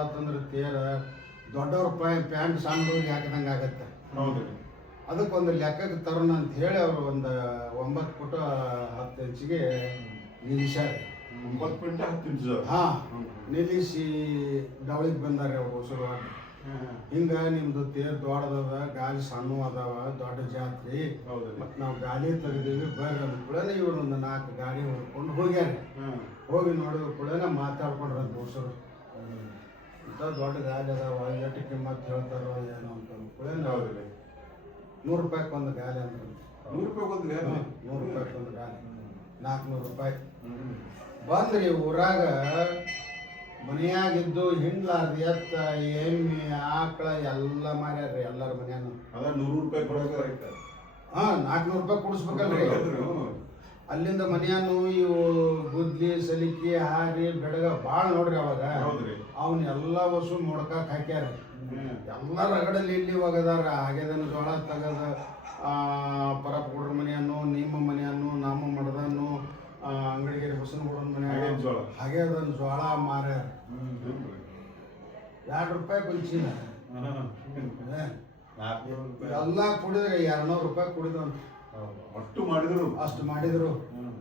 ಅಂತಂದ್ರೆ ತೇರ ದೊಡ್ಡವ್ರ ಪ್ಯಾಂಟ್ ಸಣ್ಣವ್ರಿಗೆ ಹಾಕಿದಂಗೆ ಆಗತ್ತೆ. ಅದಕ್ಕೊಂದು ಲೆಕ್ಕಕ್ಕೆ ತರೋಣ ಅಂತ ಹೇಳಿ ಅವರು ಒಂದು 9 ಫುಟ್ 10 ಇಂಚಿಗೆ ನಿಲ್ಲಿಸ್ಯಾರ. 9 ಫೀಟ್ 10 ಇಂಚು. ನಿಲ್ಲಿಸಿ ಡವಳಿಗೆ ಬಂದಾರೆ ಅವ್ರು ಹೊಸರು. ಹಿಂಗ ನಿಮ್ದು ತೇರ್ ದೊಡ್ಡದದ, ಗಾಲಿ ಸಣ್ಣ ಅದಾವ, ದೊಡ್ಡ ಜಾತ್ರೆ, ಮತ್ತು ನಾವು ಗಾಲಿ ತೆಗೆದೀವಿ ಬರ್ರಿ ಅಂದ ಕೂಡ ಇವ್ರು ಒಂದು 4 ಗಾಡಿ ಹೊಡ್ಕೊಂಡು ಹೋಗ್ಯಾರ. ಹೋಗಿ ನೋಡಿದ ಕೂಡ ಮಾತಾಡ್ಕೊಂಡ್ರಂತ ಹೊಸರು. ಇಂಥ ದೊಡ್ಡ ಗಾಲಿ ಅದಾವ, ಎಷ್ಟು ಕಿಮ್ಮತ್ತು ಹೇಳ್ತಾರೋ ಏನೋ ಅಂತ ಕೂಡ ₹100 ಒಂದು ಗಾಲಿ ಅಂದ್ರೆ. ₹100 ಒಂದು ಗಾಲಿ, ₹400. ಬಂದ್ರಿ ಊರಾಗ ಮನೆಯಾಗಿದ್ದು ಹಿಂಡ್ಲಾರ್ದು ಎತ್ತ ಎಮ್ಮೆ ಆಕಳ ಎಲ್ಲ ಮಾರ್ಯಾರ್ರಿ ಎಲ್ಲರ ಮನೆಯನ್ನು. ₹100 ಕೊಡೋಕೆ ₹400 ಕೊಡಿಸ್ಬೇಕಲ್ರಿ. ಅಲ್ಲಿಂದ ಮನೆಯನ್ನು ಇವು ಗುದ್ಲಿ ಸಲಿಕಿ ಹಾರಿ ಬೆಡಗ ಭಾಳ ನೋಡ್ರಿ. ಅವಾಗ ಅವನ್ನೆಲ್ಲ ವಸು ಮೊಡ್ಕಾಕ್ ಹಾಕ್ಯಾರ. ಎಲ್ಲ ರಗಡಲ್ಲಿ ಇಲ್ಲಿ ಹೋಗದಾರ. ಹಾಗೆದನ್ನು ಜೋಳ ತೆಗದ ಪರಪ್ ಕೊಡ್ರ ಮನೆಯನ್ನು, ನಿಮ್ಮ ಮನೆಯನ್ನು, ನಮ್ಮ ಮಡದನ್ನು, ಅಂಗಡಿಗೆ ಬಸನ ಕೊಡೋನ್ ಮನೆ ಹಾಗೆ ಅದನ್ನು ಜೋಳ ಮಾರ್ಯಾರ. ₹2 ಕುಂಚಿನ ಎಲ್ಲ ಕುಡಿದ್ರೆ ₹200 ಕುಡಿದಂತ ಅಷ್ಟು ಮಾಡಿದ್ರು.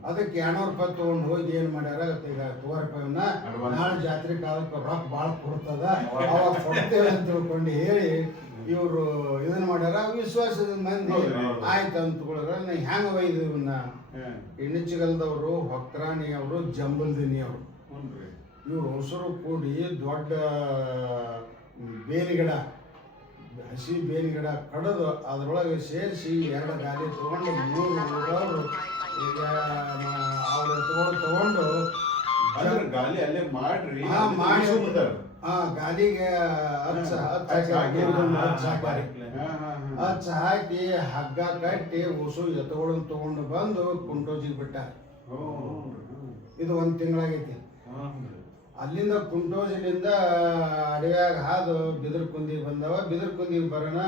ಅದಕ್ಕೆ ₹200 ತಗೊಂಡು ಹೋಗಿ ಏನ್ ಮಾಡ್ಯಾರ, ಈಗ ₹200 ನಾಳೆ ಜಾತ್ರೆ ಕಾಲಕ್ಕೆ ರೊಕ್ಕ ಭಾಳ ಕೊಡ್ತದ, ಅವಾಗ ಕೊಡ್ತೇವೆ ಅಂತ ತಿಳ್ಕೊಂಡು ಹೇಳಿ ಇವರು ಇದನ್ನ ಮಾಡ್ಯಾರ. ವಿಶ್ವಾಸದ ಮಂದಿ ಆಯ್ತು ಅಂತಕೊಳ್ಳ್ರ. ಹೆಂಗ ಒಯ್ದು ಇವನ್ನ ಇಣಿಚಿಗಲ್ದವರು, ಹೊಕ್ರಾಣಿ ಅವರು, ಜಂಬಲ್ದಿನಿ ಅವರು, ಇವ್ರು ಹೊಸರು ಕೂಡಿ ದೊಡ್ಡ ಬೇಲಿ ಗಿಡ, ಹಸಿ ಬೇಲಿ ಗಿಡ ಕಡಿದು ಅದ್ರೊಳಗೆ ಸೇರಿಸಿ 2 ಗಾಲಿ ತಗೊಂಡು 3 ಊರವರು ಈಗ ಅವ್ರ ತಗೊಂಡು ಗಾಲಿ ಅಲ್ಲೇ ಮಾಡ್ರಿ ಗಾಲಿಗೆ ಹಚ್ಚ ಹಾಕಿ ಹಗ್ಗ ಕಟ್ಟಿ ಹೊಸು ಎತ್ತುಗಳನ್ನು ತಗೊಂಡು ಬಂದು ಕುಂಟೋಜಿಗೆ ಬಿಟ್ಟಾರ. ಇದು 1 ತಿಂಗಳಾಗೈತಿ. ಅಲ್ಲಿಂದ ಕುಂಟೋಜಿನಿಂದ ಅಡವ್ಯಾಗ ಹಾದು ಬಿದರ್ಕುಂದಿಗೆ ಬಂದವ. ಬಿದರ್ಕುಂದಿಗೆ ಬರೋಣ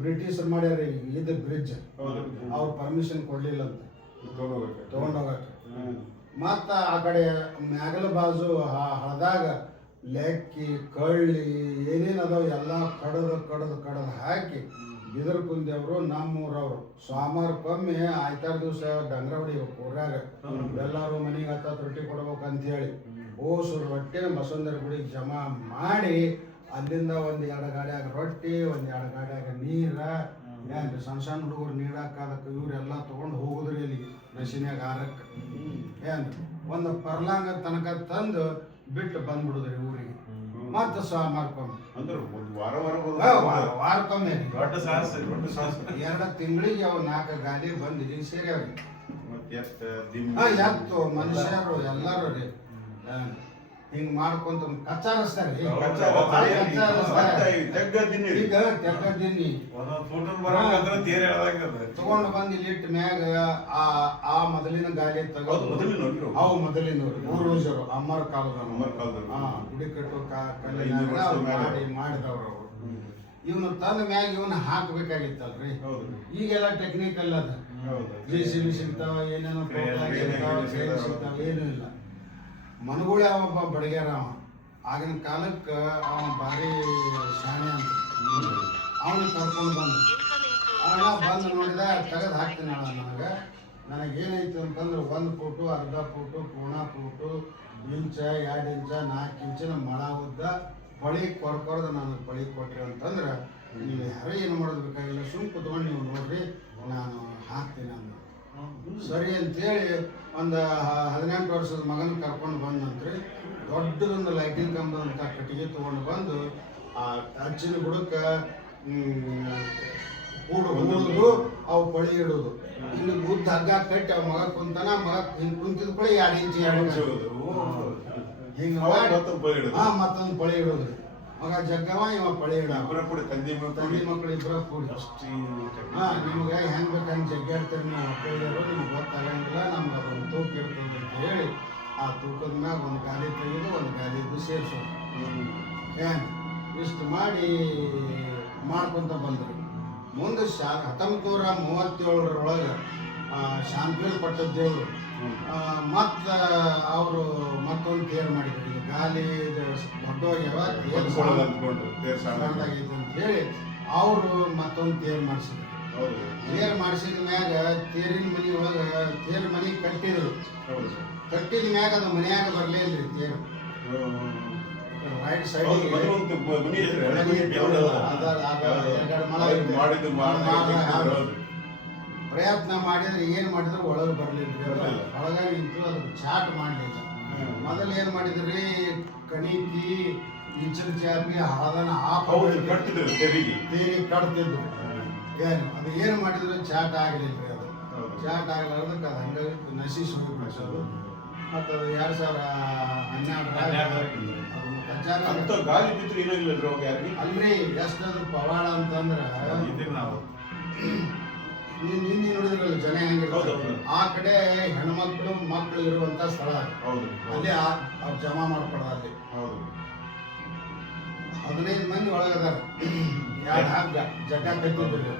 ಬ್ರಿಟಿಷರು ಮಾಡ್ಯಾರ ಇದು ಬ್ರಿಡ್ಜ್. ಅವ್ರು ಪರ್ಮಿಷನ್ ಕೊಡ್ಲಿಲ್ಲ ಅಂತ ತಗೊಂಡೋಗಕ್ಕೆ. ಮತ್ತ ಆ ಕಡೆ ಮ್ಯಾಗಲ ಬಾಜು ಹಳದಾಗ ಲೆಕ್ಕಿ ಕಳ್ಳಿ ಏನೇನು ಅದಾವ ಎಲ್ಲ ಕಡದು ಹಾಕಿ ಬಿದರ್ಕುಂದಿ ಅವರು ನಮ್ಮೂರವರು ಸೋಮವಾರಕ್ಕೊಮ್ಮೆ ಆಯ್ತಾರ ದಿವಸ ಡಂಗ್ರ ಹೊಡಿಬೇಕು ಊರಾಗ. ಎಲ್ಲರೂ ಮನೆಗೆ 10 ರೊಟ್ಟಿ ಕೊಡ್ಬೇಕು ಅಂತ ಹೇಳಿ ಓಸು ರೊಟ್ಟಿನ ಬಸವಂತರ ಗುಡಿಗೆ ಜಮಾ ಮಾಡಿ ಅಲ್ಲಿಂದ 1-2 ಗಾಡಿಯಾಗ ರೊಟ್ಟಿ, 1-2 ಗಾಡಿಯಾಗ ನೀರ, ಏನ್ರಿ ಸಣ್ಣ ಹುಡುಗರು ನೀಡಾಕದಕ್ಕೆ ಇವರೆಲ್ಲ ತೊಗೊಂಡು ಹೋಗುದ್ರಿ ಇಲ್ಲಿಗೆ ನಶಿನ್ಯಾಗ ಆರಕ್ಕೆ. ಏನ್ರಿ ಒಂದು ಪರ್ಲಾಂಗ ತನಕ ತಂದು ಬಿಟ್ಟು ಬಂದ್ಬಿಡುದ್ರಿ ಊರಿಗೆ. ಮತ್ತೆ ಸೋಮವಾರಕ್ಕೊಮ್ಮೆ ವಾರಕ್ಕೊಮ್ಮೆ 2 ತಿಂಗಳಿಗೆ ಅವು 4 ಗಾಡಿ ಬಂದು ಇಲ್ಲಿ ಸೇರ್ಯಾವ್ರಿ. ಎತ್ತು ಮನುಷ್ಯರು ಎಲ್ಲರೂ ರೀ ಹಿಂಗ್ ಮಾಡ್ಕೊಂತ ಕಚ್ಚಾರಿಸ್ತಾರ್ರಿ. ಈಗ ತೆಗ್ಗದಿನಿ ತಗೊಂಡು ಬಂದು ಇಲ್ಲಿ ಇಟ್ಟ ಮ್ಯಾಗ ಆ ಮೊದಲಿನ ಗಾಲಿ ತಗೋದು. ಅವು ಮೊದಲಿನವ್ರು ಪೂರ್ವಜರು ಅಮ್ಮರ ಕಾಲದವ್ರು ಗುಡಿ ಕಟ್ಟು ಮಾಡಿದವ್ರು ಅವರು. ಇವನು ತಂದ ಮ್ಯಾಗ ಇವನ್ನ ಹಾಕ್ಬೇಕಾಗಿತ್ತಲ್ರಿ. ಈಗೆಲ್ಲ ಟೆಕ್ನಿಕಲ್ ಅದ, JCB ಸಿಗ್ತಾವ, ಏನೇನೋ ಸಿಗ್ತಾವ, ಏನೂ ಇಲ್ಲ. ಮನಗುಳಿ ಅವೊಬ್ಬ ಬಡಗ್ಯಾರ. ಆಗಿನ ಕಾಲಕ್ಕೆ ಅವ ಭಾರಿ ಶಾಣೆ ಅಂತ. ಅವನಿಗೆ ಕರ್ಕೊಂಡು ಬಂದು ನೋಡಿದ ತೆಗೆದು ಹಾಕ್ತೀನಿ ನನಗೇನೈತೆ ಅಂತಂದ್ರೆ 1 ಫೂಟು, ಅರ್ಧ ಫೂಟು, ಪೂರ್ಣ ಫೂಟು, ಇಂಚ, 2 ಇಂಚ, 4 ಇಂಚಿನ ಮಳ ಉದ್ದ ಬಳಿ ಕೊರ್ಕೊರ್ದು ನನಗೆ ಬಳಿ ಕೊಟ್ರಿ ಅಂತಂದ್ರೆ ನೀವು ಯಾರೇ ಏನು ಮಾಡೋದು ಬೇಕಾಗಿಲ್ಲ, ಸುಮ್ ಕುತ್ಕೊಂಡು ನೀವು ನೋಡ್ರಿ ನಾನು ಹಾಕ್ತೀನಿ ಅಂದ. ಸರಿ ಅಂತೇಳಿ ಒಂದು 18 ವರ್ಷದ ಮಗನ ಕರ್ಕೊಂಡು ಬಂದಂತ್ರಿ. ದೊಡ್ಡದೊಂದು ಲೈಟಿಂಗ್ ಕಂಬದಂಥ ಕಟ್ಟಿಗೆ ತೊಗೊಂಡು ಬಂದು ಆ ಅಚ್ಚಿನ ಬುಡಕ್ಕೆ ಹೂಡುದು, ಅವು ಪಳಿ ಇಡೋದು. ಇಲ್ಲಿ ಉದ್ದ ಹಗ್ಗ ಕಟ್ಟಿ ಅವ್ ಮಗ ಕುಂತಾನ. ಮಗ ಹಿಂಗೆ ಕುಂತಿದ್ ಕೂಡ 2 ಇಂಚ್ ಹಿಂಗೆ ಮತ್ತೊಂದು ಪಳಿ ಇಡೋದು. ಮಗ ಜಗ್ಗವ ಇವ ಪಳಿ ಇಡ. ತಂದಿ ಮಕ್ಕಳು ಇಬ್ಬರ ಕೂಡಿ ನಿಮ್ಗೆ ಹೆಂಗ್ ಬೇಕಂಗೆ ಜಗ್ಗಾಡ್ತೀರಿ ನೀವು ಮಕ್ಕಳಿರೋ, ನಿಮ್ಗೆ ಗೊತ್ತಾಗಂಗಿಲ್ಲ, ನಮ್ಗೆ ಅದೊಂದು ತೂಕ ಇರ್ತದೆ ಅಂತ ಹೇಳಿ ಆ ತೂಕದ ಮ್ಯಾಗ 1 ಗಾಲಿ ತೆಗೆದು 1 ಗಾಲಿದ್ದು ಸೇರಿಸೋದು. ಏನು ಇಷ್ಟು ಮಾಡಿ ಮಾಡ್ಕೊತ ಬಂದರು. ಮುಂದೆ 1937 ಶಾಂತಿಲ್ ಪಟ್ಟದ ದೇವರು ಮತ್ತ ಅವರು ಮತ್ತೊಂದು ತೇರು ಮಾಡಿದ್ರು. ಈಗ ಗಾಲಿ ದೊಡ್ಡವಾಗ್ಯಾವ ಸಣ್ಣದಾಗೈತಿ ಅಂತ ಹೇಳಿ ಅವರು ಮತ್ತೊಂದು ತೇರು ಮಾಡಿಸಿದ್ರು. ತೇರು ಮಾಡಿಸಿದ ಮ್ಯಾಗ ತೇರಿನ ಮನಿ ಒಳಗ ತೇರು ಮನಿ ಕಟ್ಟಿದ್ರು. ಕಟ್ಟಿದ ಮ್ಯಾಗ ಅದು ಮನ್ಯಾಗ ಬರ್ಲೇ ಇಲ್ರಿ ತೇರು. ರೈಟ್ ಸೈಡ್ ಪ್ರಯತ್ನ ಮಾಡಿದ್ರೆ ಏನ್ ಮಾಡಿದ್ರು ಒಳಗೆ ಬರ್ಲಿಲ್ಲ. ಒಳಗ ನಿಂತು ಅದು ಚಾಟ್ ಮಾಡ್ಲಿಲ್ಲ. ಮೊದಲು ಏನ್ ಮಾಡಿದ್ರಿ, ಕಣಿಕಿ ಇಂಚಲ್ ಚಾಪಿ ಹಳದನ ತೇರಿ ಕಟ್ತಿದ್ರು. ಏನು ಅದು ಏನ್ ಮಾಡಿದ್ರು ಚಾಟ್ ಆಗ್ಲಿಲ್ರಿ. ಅದು ಚಾಟ್ ಆಗ್ಲಾರ್ದಕ್ಕೆ ಅದು ಹಂಗ ನಶಿಸಿ ಹೋಗ್ಬಿಡ್ಸೋದು. ಮತ್ತು ಅದು 2012 ಅಲ್ರಿ ಎಷ್ಟು ಅದು ಪವಾಡ ಅಂತಂದ್ರ ನಿನ್ನೆ ನೋಡಿದ್ರಲ್ಲ ಜನ ಹೆಂಗಿರ್ತಾರೆ. ಆ ಕಡೆ ಹೆಣ್ಮಕ್ಳು ಮಕ್ಕಳು ಇರುವಂತ ಸ್ಥಳ ಅಲ್ಲಿ ಅವ್ರು ಜಮಾ ಮಾಡ್ಕೊಡೋದು. ಅಲ್ಲಿ 15 ಮಂದಿ ಒಳಗದಾರ. 2 ಹಗ್ಗ ಜಗ ಕಟ್ಟಿದ್ರು.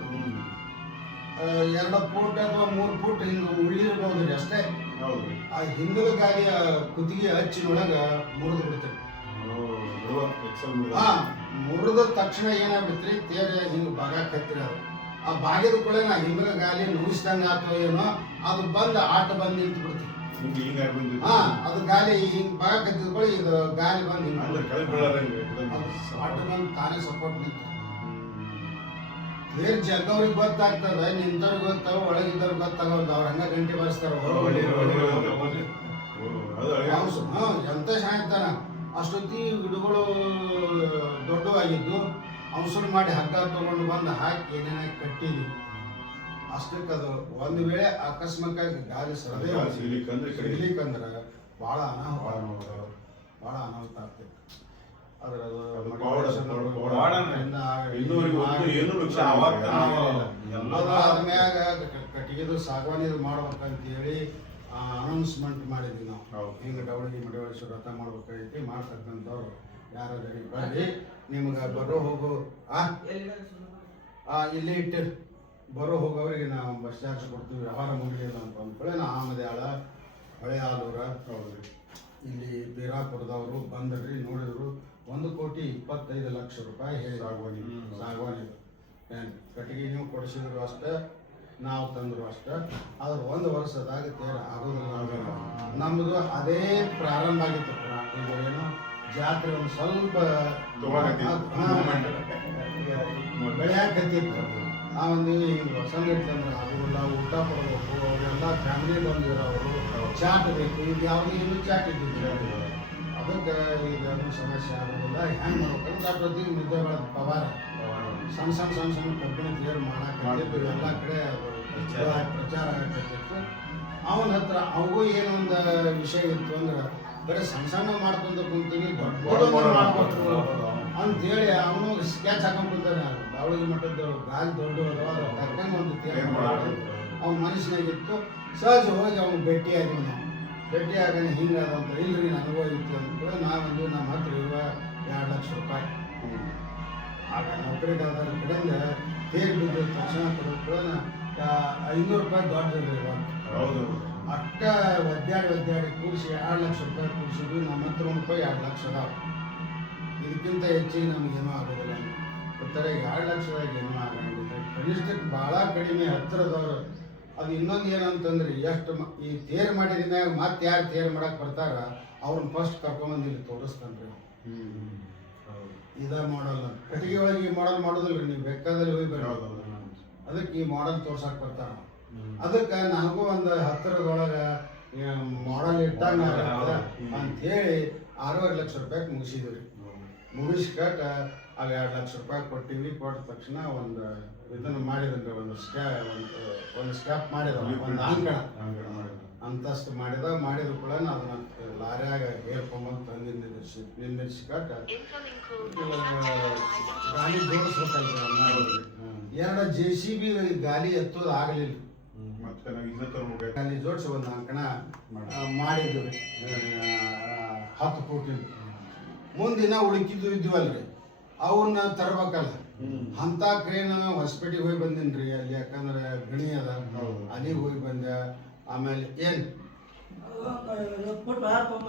2 ಫೂಟ್ ಅಥವಾ 3 ಫೂಟ್ ಹಿಂಗ ಉಳಿರ್ಬಹುದ್ರಿ ಅಷ್ಟೇ. ಆ ಹಿಂದಲ ಗಾಲಿಯ ಕುತ್ತಿಗೆ ಹಚ್ಚಿನೊಳಗ ಮುರಿದು ಬಿಡ್ತೇವೆ. ಮುರಿದ ತಕ್ಷಣ ಏನಾಗ್ಬಿಡ್ತ್ರಿ, ತೇರ ಹಿಂಗ ಭಾಗ ಕತ್ತಿರ. ಆ ಬಾಗಿದ ಕೂಡ ನಾ ಹಿಂದಲ ಗಾಲಿ ನುಡಿಸ್ದಂಗ ಆತೋ ಏನೋ ಅದು ಬಂದು ಆಟ ಬಂದು ನಿಂತು ಬಿಡ್ತೀವಿ. ಅದು ಗಾಲಿ ಹಿಂಗ್ ಭಾಗ ಕತ್ತಿದ ಇದು ಗಾಲಿ ಬಂದು ಆಟ ಬಂದು ತಾನೇ ಸಪೋರ್ಟ್ ನಿಂತ. ಬೇರೆ ಜಗ್ಗವ್ರಿಗೆ ಗೊತ್ತಾಗ್ತದ, ನಿಂತವ್ರಿಗೆ ಗೊತ್ತಾವ, ಒಳಗಿದ್ದವ್ರಿಗೆ ಗೊತ್ತಾಗೋದು. ಅವ್ರ ಹಂಗ ಗಂಟೆ ಬಾರಿಸ್ತಾರ. ಎಂತ ಶಾಂತಾನ ಅಷ್ಟೊತ್ತಿ ಗಿಡಗಳು ದೊಡ್ಡವಾಗಿದ್ದು ಔಷಧ ಮಾಡಿ ಹಗ್ಗ ತಗೊಂಡು ಬಂದು ಹಾಕಿ ಏನೇನ ಕಟ್ಟಿದ್ವಿ. ಅಷ್ಟಕ್ಕೆ ಅದು ಒಂದು ವೇಳೆ ಅಕಸ್ಮಾತ್ ಗಾಳಿ ಸಿಗ್ಲಿಕ್ಕಂದ್ರ ಭಾಳ ಅನಾಹುತ ಆಗ್ತೈತಿ. ಆದ್ಮ್ಯಾಗ ಕಟ್ಟಿಗೆದು ಸಾಗವಾನಿದು ಮಾಡ್ಬೇಕಂತೇಳಿ ಅನೌನ್ಸ್ಮೆಂಟ್ ಮಾಡಿದ್ವಿ ನಾವು. ಹಿಂಗೆ ಡವಳಿಗೆ ಮಡಿವಳಿಸಿ ವ್ರತ ಮಾಡ್ಬೇಕಾಗೈತಿ. ಮಾಡ್ತಕ್ಕಂಥವ್ರು ಯಾರು ಬರ್ರಿ, ನಿಮ್ಗೆ ಬರೋ ಹೋಗು ಇಲ್ಲೇ ಇಟ್ಟಿರಿ. ಬರೋ ಹೋಗೋರಿಗೆ ನಾವು ಬಸ್ ಚಾರ್ಜ್ ಕೊಡ್ತೀವಿ. ವ್ಯವಹಾರ ಮುಗಿಲಿಲ್ಲ ಅಂತ ಅಂದ್ಕೊಳ್ಳಿ ನಾ ಆಮದ್ಯಾಳ, ಹೊಳೆ ಆಲೂರ, ಇಲ್ಲಿ ಬೀರಾಪುರದವರು ಬಂದ್ರಿ, ನೋಡಿದ್ರು. 1,25,00,000 ರೂಪಾಯಿ ಹೇಳಿ ಸಾಗವಾನಿ. ಏನು ಕಟ್ಟಿಗೆ ನೀವು ಕೊಡಿಸಿದ್ರು ಅಷ್ಟೇ, ನಾವು ತಂದ್ರು ಅಷ್ಟೇ. ಆದ್ರೆ 1 ವರ್ಷದಾಗ ತೇರ ಆಗೋದಿಲ್ಲ. ನಮ್ಮದು ಅದೇ ಪ್ರಾರಂಭ ಆಗಿತ್ತು. ಏನು ಜಾತ್ರೆ ಒಂದು ಸ್ವಲ್ಪ ಬೆಳೆಯಾಕತ್ತಿತ್ತು. ನಾವೊಂದು ಹಿಂಗೆ ಸಂಘಟನೆ ಆಗೋದಿಲ್ಲ, ಊಟ ಕೊಡಬೇಕು, ಅವರೆಲ್ಲ ಫ್ಯಾಮಿಲಿ ಬಂದಿರೋರು, ಚಾಟ್ ಬೇಕು. ಇದು ಯಾವುದು ಇನ್ನೂ ಚಾಟ್ ಇದ್ದಿದ್ದು. ಅದಕ್ಕೆ ಇದನ್ನು ಸಮಸ್ಯೆ ಆಗೋದಿಲ್ಲ. ಹೆಂಗೆ ಮಾಡ್ಬೇಕಂದ್ರೆ ಅಷ್ಟೊತ್ತಿಗೆ ನಿದ್ದೆ ಬೆಳೆದ ಪವಾರ ಸಣ್ಣ ಕಬ್ಬಿಣ ಕ್ಲಿಯರ್ ಮಾಡಾಕತ್ತಿದ್ದು. ಎಲ್ಲ ಕಡೆ ಪ್ರಚಾರ ಆಗತ್ತಿತ್ತು. ಅವನ ಹತ್ರ ಅವಗೂ ಏನೊಂದು ವಿಷಯ ಇತ್ತು ಅಂದ್ರೆ, ಬರೀ ಸಣ್ಣ ಮಾಡ್ಕೊಂತ ಕುಂತೀವಿ, ದೊಡ್ಡ ಮಾಡ್ಬೇಕು ಅಂತೇಳಿ ಅವನು ಸ್ಕೆಚ್ ಹಾಕೊಂಡ್ಬಿಡ್ತಾನೆ. ದಾವಳಿಗೆ ಮಟ್ಟದ ಗಾಲಿ ದೊಡ್ಡ ಕರ್ಕೊಂಡು ಒಂದು ಅವ್ನ ಮನಸ್ಸಿನಾಗಿತ್ತು. ಸಹಜ ಹೋಗಿ ಅವ್ನು ಭೇಟಿಯಾಗಿವಿ. ನಾವು ಭೇಟಿಯಾಗ ಹಿಂಗಾದಂತ ಇಲ್ರಿ ನನಗೂ ಇತ್ತು ಅಂತ ನಾವೊಂದು ನಮ್ಮ ಹತ್ರ ಇರುವ 2 ಲಕ್ಷ ರೂಪಾಯಿ ಆಗ ನೌಕರಿಗಾದ ಕಡೆಯಿಂದ ತೇರು ಬಿದ್ದ ತಕ್ಷಣ ಕೊಡೋದು 500 ರೂಪಾಯಿ ದೊಡ್ಡದಿಲ್ಲ. ಅಕ್ಕ ಒದ್ದಾಡಿ ಕೂಡಿಸಿ 2 ಲಕ್ಷ ರೂಪಾಯಿ ಕೂಡಿಸಿದ್ವಿ. ನಮ್ಮ ಹತ್ರ ರೂಪಾಯಿ 2 ಲಕ್ಷ ಅದಾವ. ಇದಕ್ಕಿಂತ ಹೆಚ್ಚಿಗೆ ನಮಗೇನೂ ಆಗೋದಿಲ್ಲ. ಒಟ್ಟಾರೆ 2 ಲಕ್ಷದಾಗ ಏನೂ ಆಗಂಗಿಲ್ಲ. ಕನಿಷ್ಠಕ್ಕೆ ಭಾಳ ಕಡಿಮೆ ಹತ್ತಿರದವ್ರು. ಅದು ಇನ್ನೊಂದು ಏನಂತಂದ್ರೆ, ಎಷ್ಟು ಈ ತೇರು ಮಾಡಿದ ಮ್ಯಾಗ ಮತ್ತೆ ಯಾರು ತೇರು ಮಾಡಕ್ಕೆ ಬರ್ತಾರ ಅವ್ರನ್ನ ಫಸ್ಟ್ ಕರ್ಕೊಂಬಂದು ಇಲ್ಲಿ ತೋರಿಸ್ತಾನ್ರಿ. ಇದ ಮಾಡಲ್ಲ ಕಟ್ಟಿಗೆ ಒಳಗೆ ಈ ಮಾಡಲ್ ಮಾಡೋದಿಲ್ರಿ. ನೀವು ಬೇಕಾದಲ್ಲಿ ಹೋಗಿ ಬರೋದು. ಅದಕ್ಕೆ ಈ ಮಾಡಲ್ ತೋರ್ಸಕ್ಕೆ ಬರ್ತಾರ. ಅದಕ್ಕೆ ನನಗೂ ಒಂದು ಹತ್ತಿರದೊಳಗೆ ಮಾಡಲ್ ಇಟ್ಟಂಗ ಅಂಥೇಳಿ 6.5 ಲಕ್ಷ ರೂಪಾಯಿ ಮುಗಿಸಿದ್ವಿ. ಮುಗಿಸ್ಕಟ್ಟ ಆಗ 2 ಲಕ್ಷ ರೂಪಾಯಿ ಕೊಟ್ಟಿವಿ. ಕೊಟ್ಟ ತಕ್ಷಣ ಒಂದು ಇದನ್ನು ಮಾಡಿದ್ರೆ ಒಂದು ಸ್ಟೆಪ್ ಮಾಡಿದ, ಒಂದು ಅಂಕಣ ಅಂತಸ್ತು ಮಾಡಿದ ಕೂಡ ಅದನ್ನ ಲಾರ್ಯಾಗ ಹೇರ್ಕೊಂಬಂದು ತಂದು ನಿಂದಿರ್ಸಿಕಟ್ಟ ಗಾಲಿ ಜೋಡಿಸ್ಬೇಕಲ್ರಿ. 2 JCB ಗಾಲಿ ಎತ್ತೋದು ಆಗಲಿಲ್ಲ. ಗಾಲಿ ಜೋಡಿಸಿ ಒಂದು ಅಂಕಣ ಮಾಡಿದ್ವಿ 10 ಫೂಟಿಂದ. ಮುಂದಿನ ಉಳುಕಿದ್ದು ಇದ್ವಲ್ರಿ, ಅವನ್ನ ತರ್ಬೇಕಲ್ಲ. ಅಂತ ಕ್ರೇನ್ ಹೊಸಪೇಟೆಗೆ ಹೋಗಿ ಬಂದಿನ್ರಿ. ಅಲ್ಲಿ ಯಾಕಂದ್ರೆ ಗಣಿ ಅದ, ಅಲ್ಲಿಗೆ ಹೋಗಿ ಬಂದೆ. ಆಮೇಲೆ ಪುಟ್ಟು ಹಾರ ತೊಗೊಂಬಂದು